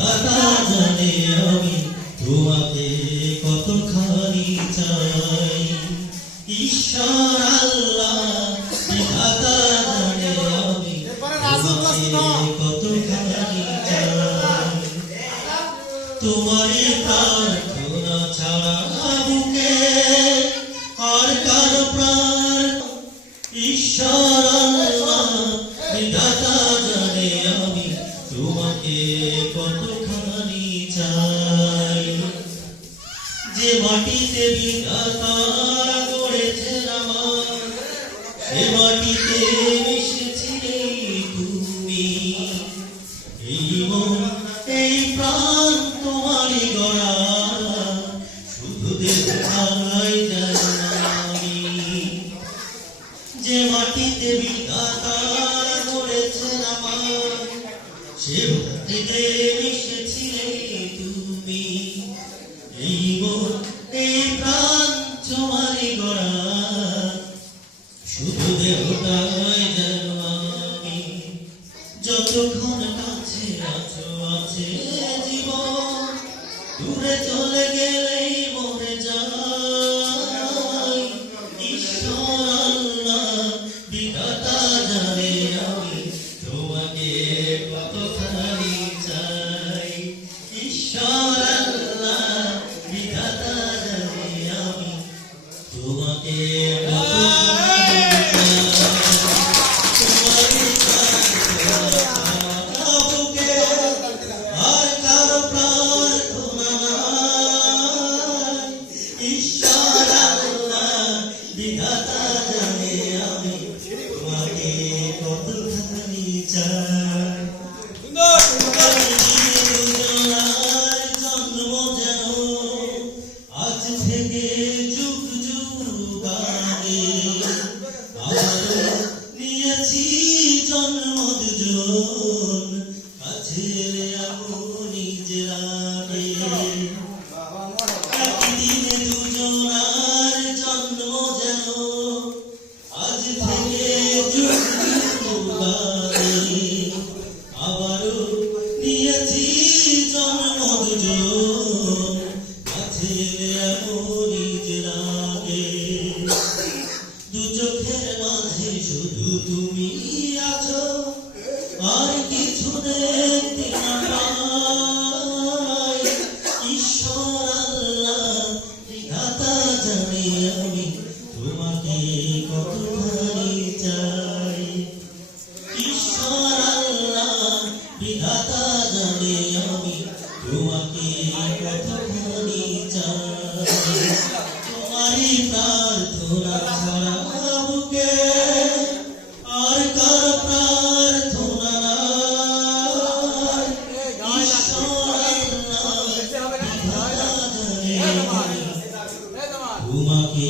বিধাতা জানে আমি তোমাকে কতখানি চাই। ঈশ্বর আল্লাহ বিধাতা জানে আমি তোমাকে কতখানি চাই। তোমারই প্রার্থনা ছাড়া বুকে আর কার প্রাণ। ঈশ্বর আল্লাহ বিধাতা জানে আমি তোমাকে কতখানি চাই। যে মাটিতে বিধাতা গড়েছেন আমার, সে মাটিতে মিশেছিলে তুমি। এই মন এই প্রাণ তোমারই গড়া, শুধু দেখাই জানি। যে মাটিতে বিধাতা গড়েছেন আমার, সে মাটিতে মিশেছিলে তুমি। এই মন এই প্রাণ তোমারই গড়া, শুধু দেহটাই যেন আমি। যতক্ষণ কাছে আছো আছে জীবন, দূরে চলে গেলেই মরে যাই। ঈশ্বর আল্লাহ বিধাতা জানে আমি তোমাকে কতখানি চাই। ঈশ্বর আল্লাহ বিধাতা জানে আমি তোমাকে বিধাতা জানে আমি তোমাকে কতখানি চাই। জন্ম যেন আজ থেকে যুগ যুগ আগে, আবারও নিয়েছি জন্ম দুজন, কাছের আপনি যে আগে। একদিনে দুজনার জন্ম যেন আজ থেকে যুগ যুগ আগে, আবারও নিয়েছি জন্ম দুজন, কাছের আপনি যে আগে। দু চোখের মাঝে শুধু তুমি আছো, আর কিছু দেখতে না পাই। ঈশ্বর আল্লাহ বিধাতা জানে আমি তোমাকে কতখানি চাই। ঈশ্বর আল্লাহ বিধাতা জানে আমি তোমাকে কতখানি চাই। তোমারই প্রার্থনা ছাড়া বুকে আর কার প্রার্থনা নাই। ঈশ্বর আল্লাহ বিধাতা জানে আমি তোমাকে